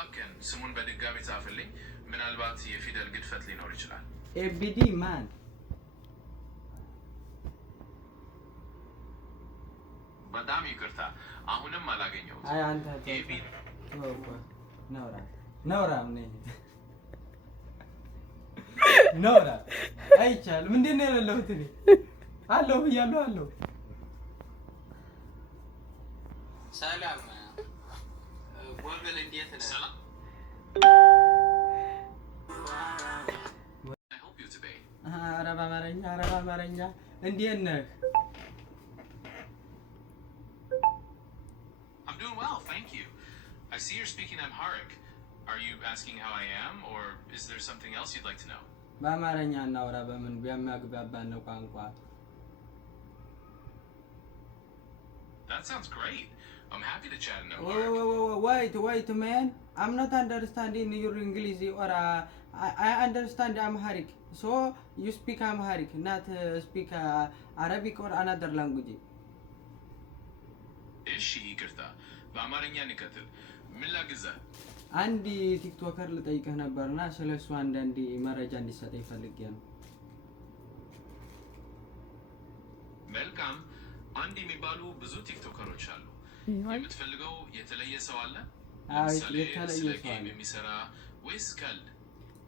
እባክህን ስሙን በድጋሚ ጻፍልኝ። ምናልባት የፊደል ግድፈት ሊኖር ይችላል። ኤቢዲ ማን በጣም ይቅርታ አሁንም አላገኘሁት። አይ አንተ ነውራ ነውራ አይቻልም። እንዴት ነው ያለሁት እኔ አለሁ ብያለሁ አለሁ። ሰላም ወገን እንዴት ነህ? ሰላም አረብ አማርኛ እንዴት ነህ? I'm doing well, thank you. I see you're speaking Amharic. Are you asking how I am, or is there something else you'd like to know? በአማርኛ እናውራ በምን ቢያማግባባን ነው ቋንቋ? That sounds great. I'm happy to chat in Amharic. Wait, man. I'm not understanding your English or I understand Amharic. So you speak Amharic, not speak Arabic or another language. እሺ ይቅርታ በአማርኛ ንቀጥል። ምን ላግዝህ? አንድ ቲክቶከር ልጠይቅህ ነበርና ስለሱ አንዳንድ መረጃ እንዲሰጠኝ ፈልጌ ነው። መልካም። አንድ የሚባሉ ብዙ ቲክቶከሮች አሉ። የምትፈልገው የተለየ ሰው አለ? የተለየ ሰው አለ የሚሰራ ወይስ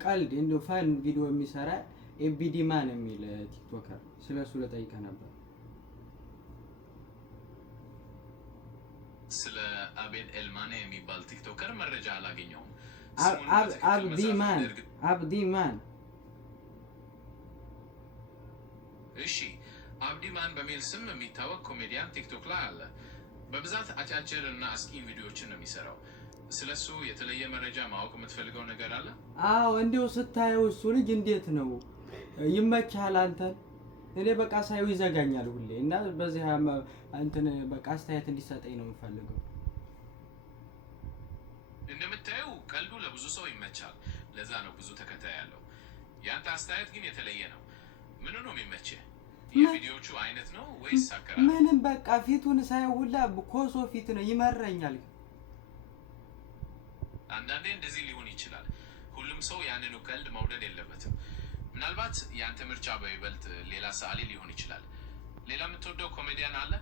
ቀልድ እንደው ፋን ቪዲዮ የሚሰራ ኤቢዲ ማን የሚል ቲክቶከር ስለሱ ልጠይቅህ ነበር። ስለ አቤድ ኤልማኔ የሚባል ቲክቶከር መረጃ አላገኘሁም። አብዲማን እሺ አብዲማን በሚል ስም የሚታወቅ ኮሜዲያን ቲክቶክ ላይ አለ። በብዛት አጫጭር እና አስቂኝ ቪዲዮዎችን ነው የሚሰራው። ስለሱ የተለየ መረጃ ማወቅ የምትፈልገው ነገር አለ? አዎ እንዴው ስታየው እሱ ልጅ እንዴት ነው ይመቻል አንተን? እኔ በቃ ሳይው ይዘጋኛል ሁሌ እና በዚህ እንትን በቃ አስተያየት እንዲሰጠኝ ነው የምፈልገው። እንደምታየው ቀልዱ ለብዙ ሰው ይመቻል። ለዛ ነው ብዙ ተከታይ ያለው። ያንተ አስተያየት ግን የተለየ ነው። ምን ነው የሚመችህ? የቪዲዮቹ አይነት ነው ወይስ አቀራረብ? ምንም በቃ ፊቱን ሳይው ሁላ ኮሶ ፊት ነው ይመረኛል። አንዳንዴ እንደዚህ ሊሆን ይችላል። ሁሉም ሰው ያንኑ ቀልድ መውደድ የለበትም። ምናልባት ያንተ ምርጫ በይበልጥ ሌላ ሰዓሊ ሊሆን ይችላል። ሌላ የምትወደው ኮሜዲያን አለ?